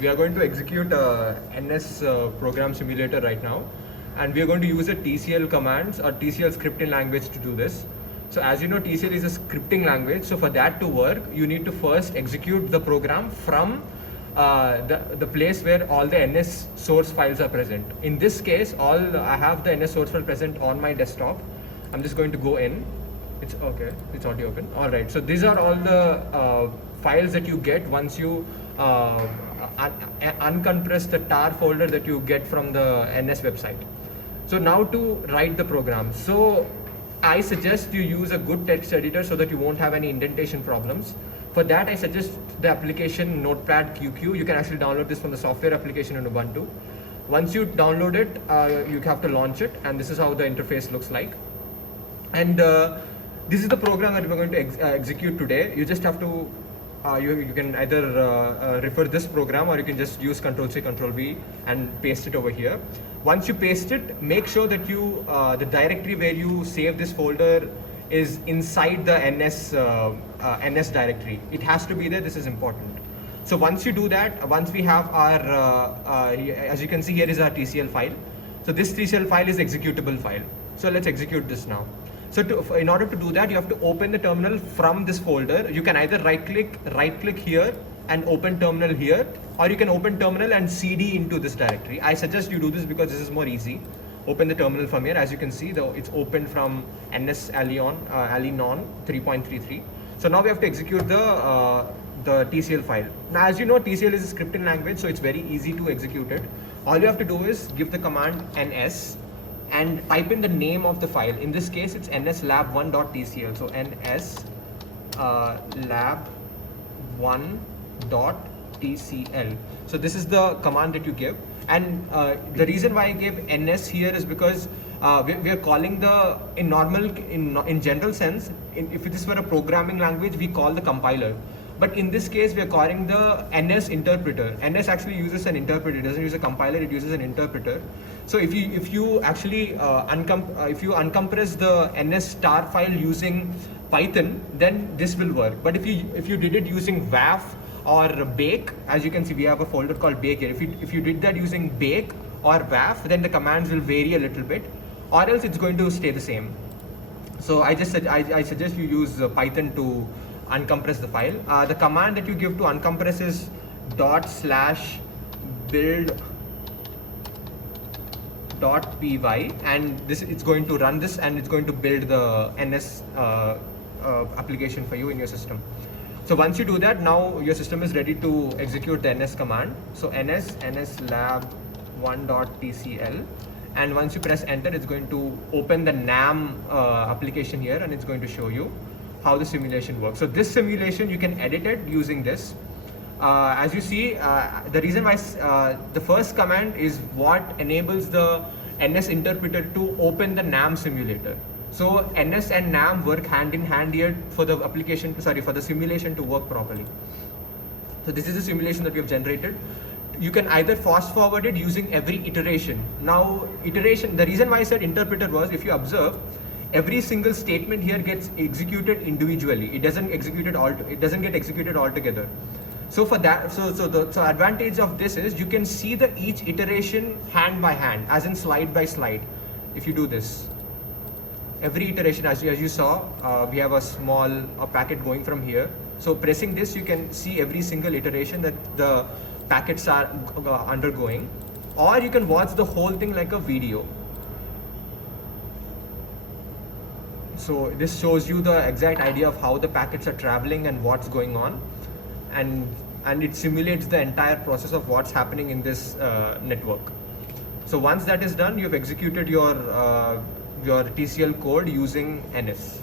we are going to execute a NS program simulator right now, and we are going to use a TCL commands or TCL scripting language to do this. So as you know, TCL is a scripting language. So for that to work, you need to first execute the program from the place where all the NS source files are present. In this case, I have the NS source file present on my desktop. I'm just going to go in. It's okay. It's already open. All right. So these are all the files that you get once you uncompress the tar folder that you get from the NS website. So now to write the program. So I suggest you use a good text editor so that you won't have any indentation problems. For that, I suggest the application Notepad QQ. You can actually download this from the software application in Ubuntu. Once you download it, you have to launch it, and this is how the interface looks like. And this is the program that we're going to execute today. You just have to, you can either refer this program, or you can just use Ctrl+C, Ctrl+V and paste it over here. Once you paste it, make sure that you, the directory where you save this folder is inside the NS directory. It has to be there. This is important. So once you do that, once we have our, as you can see, here is our TCL file. So this TCL file is executable file. So let's execute this now. So in order to do that, you have to open the terminal from this folder. You can either right click here and open terminal here, or you can open terminal and CD into this directory. I suggest you do this because this is more easy. Open the terminal from here. As you can see, though, it's open from NS Alinon 3.33. So now we have to execute the TCL file. Now, as you know, TCL is a scripting language, so it's very easy to execute it. All you have to do is give the command ns and type in the name of the file. In this case, it's nslab1.tcl. So nslab1.tcl. So this is the command that you give. And the reason why I gave ns here is because we are calling the, in general sense, if this were a programming language, we call the compiler. But in this case, we are calling the NS interpreter. NS actually uses an interpreter. It doesn't use a compiler. It uses an interpreter. So if you actually if you uncompress the NS star file using Python, then this will work. But if you did it using WAF or Bake, as you can see, we have a folder called Bake here. If you did that using Bake or WAF, then the commands will vary a little bit, or else it's going to stay the same. So I suggest you use Python to uncompress the file. The command that you give to uncompress is ./build.py, and it's going to run this, and it's going to build the NS application for you in your system. So once you do that, now your system is ready to execute the NS command. So nslab1.tcl, and once you press enter, it's going to open the NAM application here, and it's going to show you how the simulation works. So this simulation, you can edit it using this. As you see, the reason why the first command is what enables the NS interpreter to open the NAM simulator. So NS and NAM work hand in hand here for the simulation to work properly. So this is the simulation that we have generated. You can either fast forward it using every iteration. Now, the reason why I said interpreter was, if you observe, every single statement here gets executed individually. It doesn't get executed all together. So for that, so advantage of this is you can see each iteration hand by hand, as in slide by slide. If you do this, every iteration, as you saw, we have a packet going from here. So pressing this, you can see every single iteration that the packets are undergoing, or you can watch the whole thing like a video. So this shows you the exact idea of how the packets are traveling and what's going on, and it simulates the entire process of what's happening in this network. So once that is done, you've executed your TCL code using NS.